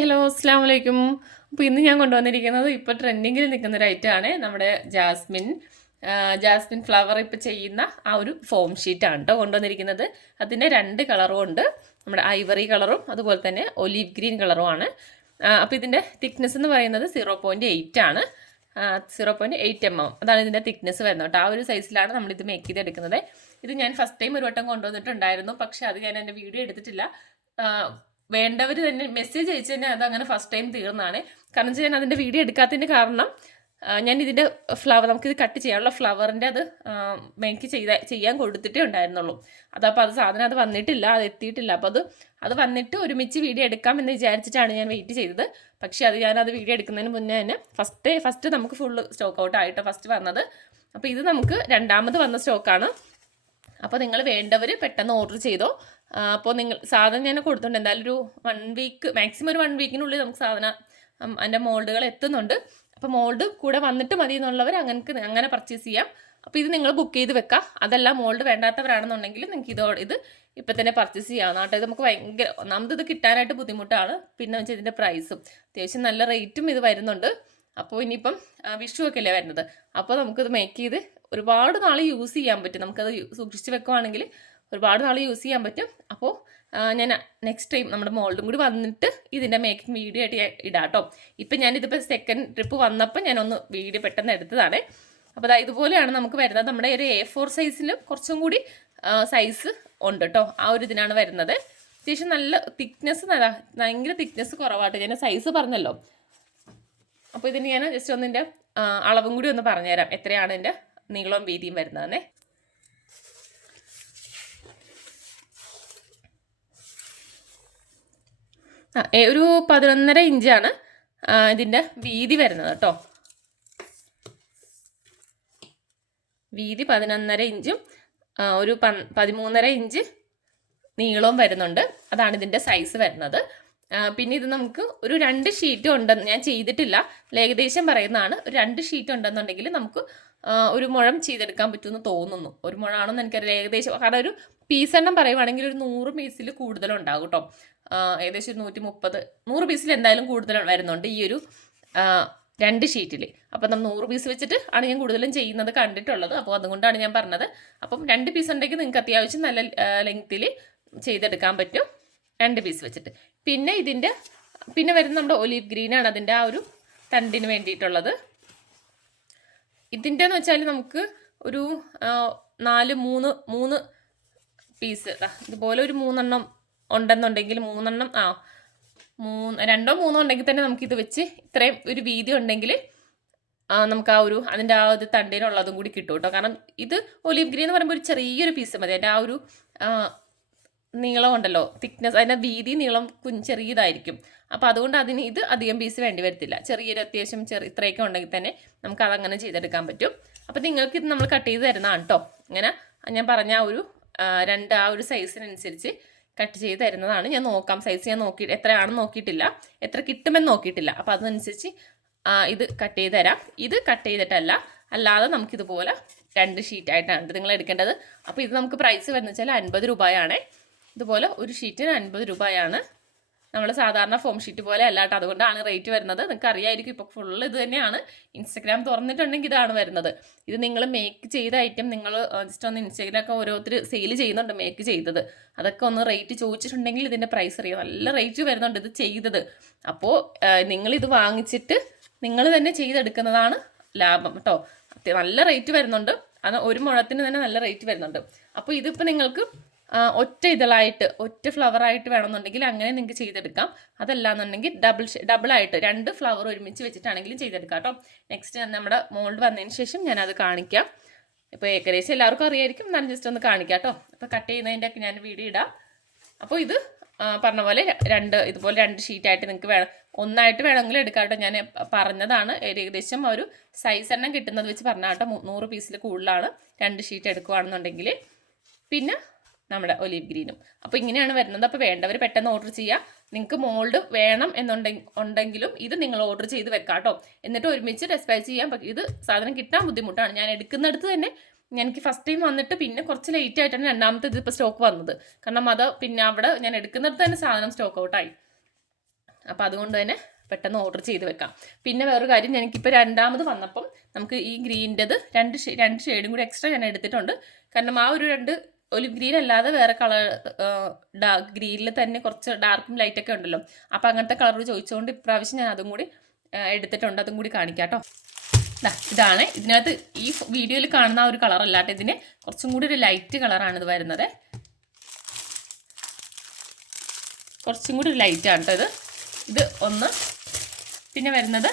Hi hello അസ്സാം വലൈക്കും. അപ്പോൾ ഇന്ന് ഞാൻ കൊണ്ടുവന്നിരിക്കുന്നത് ഇപ്പോൾ ട്രെൻഡിങ്ങിൽ നിൽക്കുന്ന ഒരു ഐറ്റമാണ് നമ്മുടെ ജാസ്മിൻ ഫ്ലവർ ഇപ്പോൾ ചെയ്യുന്ന ആ ഒരു ഫോം ഷീറ്റാണ് കേട്ടോ കൊണ്ടുവന്നിരിക്കുന്നത്. അതിൻ്റെ രണ്ട് കളറും ഉണ്ട്, നമ്മുടെ ഐവറി കളറും അതുപോലെ തന്നെ ഒലീവ് ഗ്രീൻ കളറുമാണ്. അപ്പോൾ ഇതിൻ്റെ തിക്നെസ് എന്ന് പറയുന്നത് 0.8 ആണ്. 0.8 mm അതാണ് ഇതിൻ്റെ തിക്നെസ് വരുന്നത് കേട്ടോ. ആ ഒരു സൈസിലാണ് നമ്മളിത് മേക്ക് ചെയ്തെടുക്കുന്നത്. ഇത് ഞാൻ ഫസ്റ്റ് ടൈം ഒരു വട്ടം കൊണ്ടുവന്നിട്ടുണ്ടായിരുന്നു, പക്ഷേ അത് ഞാൻ എൻ്റെ വീഡിയോ എടുത്തിട്ടില്ല. വേണ്ടവർ തന്നെ മെസ്സേജ് അയച്ചു തന്നെ അത് അങ്ങനെ ഫസ്റ്റ് ടൈം തീർന്നാണ്. കാരണം വെച്ചാൽ ഞാൻ അതിൻ്റെ വീഡിയോ എടുക്കാത്തതിൻ്റെ കാരണം ഞാൻ ഇതിൻ്റെ ഫ്ലവർ നമുക്കിത് കട്ട് ചെയ്യാനുള്ള ഫ്ലവറിൻ്റെ അത് എനിക്ക് ചെയ്യാൻ കൊടുത്തിട്ടേ ഉണ്ടായിരുന്നുള്ളൂ. അതപ്പോൾ സാധനം അത് വന്നിട്ടില്ല, അത് എത്തിയിട്ടില്ല. അപ്പോൾ അത് വന്നിട്ട് ഒരുമിച്ച് വീഡിയോ എടുക്കാമെന്ന് വിചാരിച്ചിട്ടാണ് ഞാൻ വെയിറ്റ് ചെയ്തത്. പക്ഷേ ഞാനത് വീഡിയോ എടുക്കുന്നതിന് മുന്നേ തന്നെ ഫസ്റ്റ് നമുക്ക് ഫുള്ള് സ്റ്റോക്ക് ഔട്ട് ആയിട്ട് ഫസ്റ്റ് വന്നത്. അപ്പോൾ ഇത് നമുക്ക് രണ്ടാമത് വന്ന സ്റ്റോക്കാണ്. അപ്പോൾ നിങ്ങൾ വേണ്ടവർ പെട്ടെന്ന് ഓർഡർ ചെയ്തോ. അപ്പോൾ സാധനം ഞാൻ കൊടുത്തിട്ടുണ്ട്. എന്തായാലും ഒരു 1 വീക്ക്, മാക്സിമം ഒരു 1 വീക്കിനുള്ളിൽ നമുക്ക് സാധനം അതിൻ്റെ മോൾഡുകൾ എത്തുന്നുണ്ട്. അപ്പോൾ മോൾഡ് കൂടെ വന്നിട്ട് മതി എന്നുള്ളവർ അങ്ങനെ പർച്ചേസ് ചെയ്യാം. അപ്പോൾ ഇത് നിങ്ങൾ ബുക്ക് ചെയ്ത് വെക്കാം. അതല്ല മോൾഡ് വേണ്ടാത്തവരാണെന്നുണ്ടെങ്കിൽ നിങ്ങൾക്ക് ഇത് ഇപ്പം തന്നെ പർച്ചേസ് ചെയ്യാവുന്ന കേട്ടോ. ഇത് നമുക്ക് ഭയങ്കര ഒന്നാമത് ഇത് കിട്ടാനായിട്ട് ബുദ്ധിമുട്ടാണ്. പിന്നെ വെച്ചാൽ ഇതിൻ്റെ പ്രൈസും അത്യാവശ്യം നല്ല റേറ്റും ഇത് വരുന്നുണ്ട്. അപ്പോൾ ഇനിയിപ്പം വിഷു ഒക്കെ അല്ലേ വരുന്നത്. അപ്പോൾ നമുക്കിത് മേക്ക് ചെയ്ത് ഒരുപാട് നാൾ യൂസ് ചെയ്യാൻ പറ്റും. നമുക്കത് സൂക്ഷിച്ച് വെക്കുവാണെങ്കിൽ ഒരുപാട് നാൾ യൂസ് ചെയ്യാൻ പറ്റും. അപ്പോൾ ഞാൻ നെക്സ്റ്റ് ടൈം നമ്മുടെ മോൾഡും കൂടി വന്നിട്ട് ഇതിൻ്റെ മേക്കിംഗ് വീഡിയോ ആയിട്ട് ഇടാം കേട്ടോ. ഇപ്പം ഞാനിതിപ്പോൾ സെക്കൻഡ് ട്രിപ്പ് വന്നപ്പോൾ ഞാനൊന്ന് വീഡിയോ പെട്ടെന്ന് എടുത്തതാണ്. അപ്പോൾ ഇതുപോലെയാണ് നമുക്ക് വരുന്നത്. നമ്മുടെ ഒരു A4 സൈസിലും കുറച്ചും കൂടി സൈസ് ഉണ്ട് കേട്ടോ. ആ ഒരു ഇതിനാണ് വരുന്നത്. അത്യാവശ്യം നല്ല തിക്നെസ്, ഭയങ്കര തിക്നെസ് കുറവായിട്ട് ഞാൻ സൈസ് പറഞ്ഞല്ലോ. അപ്പോൾ ഇതിന് ഞാൻ ജസ്റ്റ് ഒന്നിൻ്റെ അളവും കൂടി ഒന്ന് പറഞ്ഞുതരാം, എത്രയാണ് ഇതിൻ്റെ നീളവും വീതിയും വരുന്നതെന്നേ. ഒരു 11.5 ഇഞ്ചാണ് ഇതിൻ്റെ വീതി വരുന്നത് കേട്ടോ. വീതി 11.5 ഇഞ്ചും ഒരു 13.5 ഇഞ്ച് നീളവും വരുന്നുണ്ട്. അതാണ് ഇതിൻ്റെ സൈസ് വരുന്നത്. പിന്നെ ഇത് നമുക്ക് ഒരു 2 ഷീറ്റ് ഉണ്ടെന്ന് ഞാൻ ചെയ്തിട്ടില്ല, ഏകദേശം പറയുന്നതാണ്. ഒരു 2 ഷീറ്റ് ഉണ്ടെന്നുണ്ടെങ്കിൽ നമുക്ക് ഒരു മുഴം ചെയ്തെടുക്കാൻ പറ്റുമെന്ന് തോന്നുന്നു. ഒരു മുഴമാണെന്ന് എനിക്കറിയാം ഏകദേശം. കാരണം ഒരു പീസ് എണ്ണം പറയുവാണെങ്കിൽ ഒരു 100 പീസിൽ കൂടുതലുണ്ടാകും കേട്ടോ. ഏകദേശം 130 പീസിൽ എന്തായാലും കൂടുതൽ വരുന്നുണ്ട് ഈ ഒരു 2 ഷീറ്റിൽ. അപ്പം നമ്മൾ 100 പീസ് വെച്ചിട്ട് ആണ് ഞാൻ കൂടുതലും ചെയ്യുന്നത് കണ്ടിട്ടുള്ളത്. അപ്പോൾ അതുകൊണ്ടാണ് ഞാൻ പറഞ്ഞത്. അപ്പം 2 പീസ് ഉണ്ടെങ്കിൽ നിങ്ങൾക്ക് അത്യാവശ്യം നല്ല ലെങ്ത്തിൽ ചെയ്തെടുക്കാൻ പറ്റും 2 പീസ് വെച്ചിട്ട്. പിന്നെ വരുന്ന നമ്മുടെ ഒലീവ് ഗ്രീനാണ് അതിൻ്റെ ആ ഒരു തണ്ടിന് വേണ്ടിയിട്ടുള്ളത്. ഇതിൻ്റെ എന്ന് വെച്ചാൽ നമുക്ക് ഒരു 3 പീസ് ഇതുപോലെ ഒരു 3 എണ്ണം ഉണ്ടെന്നുണ്ടെങ്കിൽ 3 എണ്ണം 2 3 ഉണ്ടെങ്കിൽ തന്നെ നമുക്കിത് വെച്ച് ഇത്രയും ഒരു വീതി ഉണ്ടെങ്കിൽ നമുക്ക് അതിൻ്റെ ആ ഒരു തണ്ടിനുള്ളതും കൂടി കിട്ടും കേട്ടോ. കാരണം ഇത് ഒലീവ് ഗ്രീൻ എന്ന് പറയുമ്പോൾ ഒരു ചെറിയൊരു പീസ് മതി. അതിൻ്റെ ആ ഒരു നീളം ഉണ്ടല്ലോ, തിക്നെസ്, അതിൻ്റെ വീതി നീളം ചെറിയതായിരിക്കും. അപ്പോൾ അതുകൊണ്ട് ഇത് അധികം പീസ് വേണ്ടി വരത്തില്ല. ചെറിയൊരു അത്യാവശ്യം ഇത്രയൊക്കെ ഉണ്ടെങ്കിൽ തന്നെ നമുക്ക് അതങ്ങനെ ചെയ്തെടുക്കാൻ പറ്റും. അപ്പോൾ നിങ്ങൾക്ക് ഇത് നമ്മൾ കട്ട് ചെയ്ത് തരുന്നതാണ് കേട്ടോ. ഇങ്ങനെ ഞാൻ പറഞ്ഞ ആ ഒരു സൈസിനനുസരിച്ച് കട്ട് ചെയ്ത് തരുന്നതാണ്. ഞാൻ നോക്കാം, സൈസ് ഞാൻ എത്രയാണെന്ന് നോക്കിയിട്ടില്ല, എത്ര കിട്ടുമെന്ന് നോക്കിയിട്ടില്ല. അപ്പോൾ അതനുസരിച്ച് ഇത് കട്ട് ചെയ്ത് തരാം. ഇത് കട്ട് ചെയ്തിട്ടല്ല, അല്ലാതെ നമുക്കിതുപോലെ 2 ഷീറ്റായിട്ടാണ് നിങ്ങൾ എടുക്കേണ്ടത്. അപ്പോൾ ഇത് നമുക്ക് പ്രൈസ് വരുന്നത് വെച്ചാൽ 50 രൂപയാണ്. ഇതുപോലെ ഒരു ഷീറ്റിന് 50 രൂപയാണ്. നമ്മൾ സാധാരണ ഫോം ഷീറ്റ് പോലെ അല്ല കേട്ടോ, അതുകൊണ്ടാണ് റേറ്റ് വരുന്നത്. നിങ്ങൾക്ക് അറിയായിരിക്കും, ഇപ്പോൾ ഫുള്ള് ഇത് തന്നെയാണ്. ഇൻസ്റ്റഗ്രാം തുറന്നിട്ടുണ്ടെങ്കിൽ ഇതാണ് വരുന്നത്. ഇത് നിങ്ങൾ മേക്ക് ചെയ്ത ഐറ്റം നിങ്ങൾ ജസ്റ്റ് ഒന്ന് ഇൻസ്റ്റഗ്രാമൊക്കെ ഓരോരുത്തർ സെയിൽ ചെയ്യുന്നുണ്ട് മേക്ക് ചെയ്തത്. അതൊക്കെ ഒന്ന് റേറ്റ് ചോദിച്ചിട്ടുണ്ടെങ്കിൽ ഇതിൻ്റെ പ്രൈസ് അറിയാം. നല്ല റേറ്റ് വരുന്നുണ്ട് ഇത് ചെയ്തത്. അപ്പോൾ നിങ്ങളിത് വാങ്ങിച്ചിട്ട് നിങ്ങൾ തന്നെ ചെയ്തെടുക്കുന്നതാണ് ലാഭം കേട്ടോ. നല്ല റേറ്റ് വരുന്നുണ്ട്. അത് ഒരു മുഴത്തിന് തന്നെ നല്ല റേറ്റ് വരുന്നുണ്ട്. അപ്പോൾ ഇതിപ്പോൾ നിങ്ങൾക്ക് ഒറ്റ ഫ്ലവറായിട്ട് വേണമെന്നുണ്ടെങ്കിൽ അങ്ങനെ നിങ്ങൾക്ക് ചെയ്തെടുക്കാം. അതല്ലാന്നുണ്ടെങ്കിൽ ഡബിളായിട്ട് 2 ഫ്ലവർ ഒരുമിച്ച് വെച്ചിട്ടാണെങ്കിലും ചെയ്തെടുക്കാം കേട്ടോ. നെക്സ്റ്റ് നമ്മുടെ മോൾഡ് വന്നതിന് ശേഷം ഞാനത് കാണിക്കാം. ഇപ്പോൾ ഏകദേശം എല്ലാവർക്കും അറിയായിരിക്കും, ഞാൻ ജസ്റ്റ് ഒന്ന് കാണിക്കാം കേട്ടോ. അപ്പോൾ കട്ട് ചെയ്യുന്നതിൻ്റെ ഒക്കെ ഞാൻ വീഡിയോ ഇടാം. അപ്പോൾ ഇത് പറഞ്ഞ പോലെ ഇതുപോലെ 2 ഷീറ്റായിട്ട് നിങ്ങൾക്ക് ഒന്നായിട്ട് വേണമെങ്കിൽ എടുക്കാം കേട്ടോ. ഞാൻ പറഞ്ഞതാണ് ഏകദേശം ഒരു സൈസ് എണ്ണം കിട്ടുന്നത് വെച്ച് പറഞ്ഞാൽ കേട്ടോ. 100 പീസിൽ കൂടുതലാണ് 2 ഷീറ്റ് എടുക്കുകയാണെന്നുണ്ടെങ്കിൽ. പിന്നെ നമ്മുടെ ഒലീവ് ഗ്രീനും. അപ്പോൾ ഇങ്ങനെയാണ് വരുന്നത്. അപ്പോൾ വേണ്ടവർ പെട്ടെന്ന് ഓർഡർ ചെയ്യുക. നിങ്ങൾക്ക് മോൾഡ് വേണം ഉണ്ടെങ്കിലും ഇത് നിങ്ങൾ ഓർഡർ ചെയ്ത് വെക്കാം കേട്ടോ. എന്നിട്ട് ഒരുമിച്ച് ഡെസ്പാച്ച് ചെയ്യാൻ. ഇത് സാധനം കിട്ടാൻ ബുദ്ധിമുട്ടാണ്. ഞാൻ എടുക്കുന്നിടത്ത് തന്നെ എനിക്ക് ഫസ്റ്റ് ടൈം വന്നിട്ട് പിന്നെ കുറച്ച് ലേറ്റ് ആയിട്ടാണ് രണ്ടാമത്തെ ഇതിപ്പോൾ സ്റ്റോക്ക് വന്നത്. കാരണം പിന്നെ അവിടെ ഞാൻ എടുക്കുന്നിടത്ത് തന്നെ സാധനം സ്റ്റോക്ക് ഔട്ടായി. അപ്പോൾ അതുകൊണ്ട് തന്നെ പെട്ടെന്ന് ഓർഡർ ചെയ്ത് വെക്കാം. പിന്നെ വേറൊരു കാര്യം, എനിക്കിപ്പോൾ രണ്ടാമത് വന്നപ്പം നമുക്ക് ഈ ഗ്രീൻ്റെത് രണ്ട് ഷെയ്ഡും കൂടി എക്സ്ട്രാ ഞാൻ എടുത്തിട്ടുണ്ട്. കാരണം ആ ഒരു 2 ഒലിവ് ഗ്രീൻ അല്ലാതെ വേറെ കളർ ഗ്രീനിൽ തന്നെ കുറച്ച് ഡാർക്കും ലൈറ്റൊക്കെ ഉണ്ടല്ലോ. അപ്പോൾ അങ്ങനത്തെ കളർ ചോദിച്ചുകൊണ്ട് ഇപ്രാവശ്യം ഞാൻ അതും കൂടി എടുത്തിട്ടുണ്ട്. അതും കൂടി കാണിക്കാം കേട്ടോ. ഇതാണ് ഇതിനകത്ത് ഈ വീഡിയോയിൽ കാണുന്ന ആ ഒരു കളർ അല്ലാട്ടെ, ഇതിന് കുറച്ചും കൂടി ഒരു ലൈറ്റ് കളറാണ് ഇത് വരുന്നത്. കുറച്ചും കൂടി ഒരു ലൈറ്റാണ് കേട്ടോ ഇത് ഒന്ന്. പിന്നെ വരുന്നത്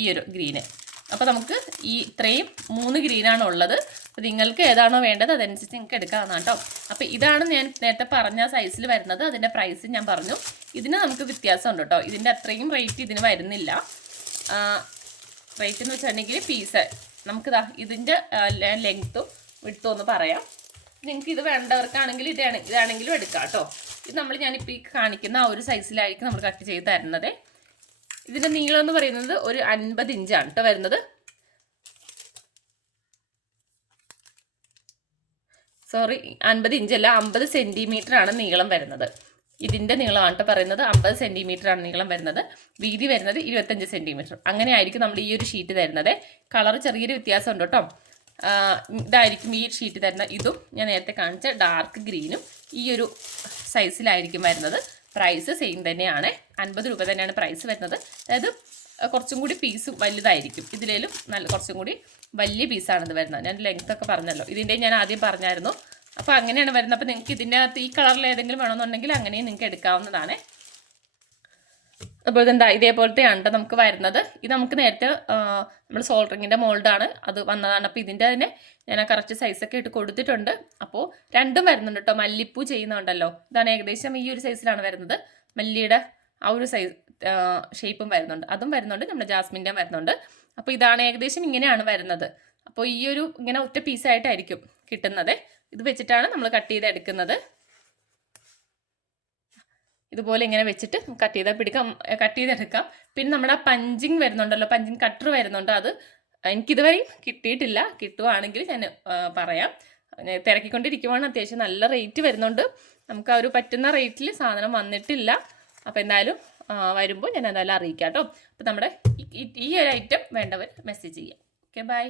ഈ ഒരു ഗ്രീന്. അപ്പോൾ നമുക്ക് ഈ ഇത്രയും 3 ഗ്രീനാണ് ഉള്ളത്. അപ്പോൾ നിങ്ങൾക്ക് ഏതാണോ വേണ്ടത് അതനുസരിച്ച് നിങ്ങൾക്ക് എടുക്കാവുന്നതാണ് കേട്ടോ. അപ്പോൾ ഇതാണ് ഞാൻ നേരത്തെ പറഞ്ഞ സൈസിൽ വരുന്നത്. അതിൻ്റെ പ്രൈസ് ഞാൻ പറഞ്ഞു. ഇതിന് നമുക്ക് വ്യത്യാസമുണ്ട് കേട്ടോ. ഇതിൻ്റെ അത്രയും റേറ്റ് ഇതിന് വരുന്നില്ല. റേറ്റ് എന്ന് വെച്ചിട്ടുണ്ടെങ്കിൽ പീസ് നമുക്ക് ഇതിൻ്റെ ലെങ്ത്തും വിഡ്ത്തും ഒന്ന് പറയാം. നിങ്ങൾക്ക് ഇത് വേണ്ടവർക്കാണെങ്കിൽ ഇതാണെങ്കിലും എടുക്കാം കേട്ടോ. ഇത് ഞാനിപ്പോൾ ഈ കാണിക്കുന്ന ആ ഒരു സൈസിലായിരിക്കും നമ്മൾ കട്ട് ചെയ്ത് തരുന്നത്. ഇതിൻ്റെ നീളം എന്ന് പറയുന്നത് ഒരു 50 ഇഞ്ചാണ് കേട്ടോ വരുന്നത്. സോറി, 50 ഇഞ്ചല്ല, 50 സെൻറ്റിമീറ്ററാണ് നീളം വരുന്നത്. ഇതിൻ്റെ നീളമാണ് കേട്ടോ പറയുന്നത്. 50 സെൻറ്റിമീറ്ററാണ് നീളം വരുന്നത്. വീതി വരുന്നത് 25 സെൻറ്റിമീറ്റർ. അങ്ങനെ ആയിരിക്കും നമ്മൾ ഈ ഒരു ഷീറ്റ് തരുന്നത്. കളർ ചെറിയൊരു വ്യത്യാസം ഉണ്ട് കേട്ടോ. ഇതായിരിക്കും ഈ ഷീറ്റ് തരുന്ന. ഇതും ഞാൻ നേരത്തെ കാണിച്ച ഡാർക്ക് ഗ്രീനും ഈ ഒരു സൈസിലായിരിക്കും വരുന്നത്. പ്രൈസ് സെയിം തന്നെയാണ്. 50 രൂപ തന്നെയാണ് പ്രൈസ് വരുന്നത്. അതായത് കുറച്ചും കൂടി പീസ് വലുതായിരിക്കും. ഇതിലേലും കുറച്ചും കൂടി വലിയ പീസാണിത് വരുന്നത്. ഞാൻ ലെങ്ത് ഒക്കെ പറഞ്ഞല്ലോ. ഇതിൻ്റെ ഞാൻ ആദ്യം പറഞ്ഞായിരുന്നു. അപ്പോൾ അങ്ങനെയാണ് വരുന്നത്. അപ്പോൾ നിങ്ങൾക്ക് ഇതിൻ്റെ അകത്ത് ഈ കളറിൽ ഏതെങ്കിലും വേണമെന്നുണ്ടെങ്കിൽ അങ്ങനെയും നിങ്ങൾക്ക് എടുക്കാവുന്നതാണ്. അതുപോലെ തന്നെ ഇതേപോലത്തെയാണ് കേട്ടോ നമുക്ക് വരുന്നത്. ഇത് നമുക്ക് നേരത്തെ നമ്മൾ സോൾഡറിങ്ങിൻ്റെ മോൾഡാണ് അത് വന്നതാണ്. അപ്പോൾ ഇതിൻ്റെ തന്നെ ഞാൻ ആ കറക്റ്റ് സൈസൊക്കെ ഇട്ട് കൊടുത്തിട്ടുണ്ട്. അപ്പോൾ രണ്ടും വരുന്നുണ്ട് കേട്ടോ. മല്ലിപ്പൂ ചെയ്യുന്നുണ്ടല്ലോ, ഇതാണ് ഏകദേശം ഈ ഒരു സൈസിലാണ് വരുന്നത്. മല്ലിയുടെ ആ ഒരു സൈസ് ഷേപ്പും വരുന്നുണ്ട്, അതും വരുന്നുണ്ട്. നമ്മുടെ ജാസ്മിൻ്റെ വരുന്നുണ്ട്. അപ്പോൾ ഇതാണ് ഏകദേശം ഇങ്ങനെയാണ് വരുന്നത്. അപ്പോൾ ഈ ഒരു ഇങ്ങനെ ഒറ്റ പീസായിട്ടായിരിക്കും കിട്ടുന്നത്. ഇത് വെച്ചിട്ടാണ് നമ്മൾ കട്ട് ചെയ്തെടുക്കുന്നത്. ഇതുപോലെ ഇങ്ങനെ വെച്ചിട്ട് കട്ട് ചെയ്തെടുക്കാം. പിന്നെ നമ്മുടെ പഞ്ചിങ് വരുന്നുണ്ടല്ലോ, പഞ്ചിങ് കട്ടർ വരുന്നുണ്ട്. അത് എനിക്കിതുവരെയും കിട്ടിയിട്ടില്ല. കിട്ടുവാണെങ്കിൽ ഞാൻ പറയാം. തിരക്കിക്കൊണ്ടിരിക്കുവാണ്. അത്യാവശ്യം നല്ല റേറ്റ് വരുന്നുണ്ട്. നമുക്ക് ആ ഒരു പറ്റുന്ന റേറ്റിൽ സാധനം വന്നിട്ടില്ല. അപ്പോൾ എന്തായാലും വരുമ്പോൾ ഞാൻ എന്തായാലും അറിയിക്കാം കേട്ടോ. അപ്പോൾ നമ്മുടെ ഈ ഒരു ഐറ്റം വേണ്ടവർ മെസ്സേജ് ചെയ്യാം. Okay, by.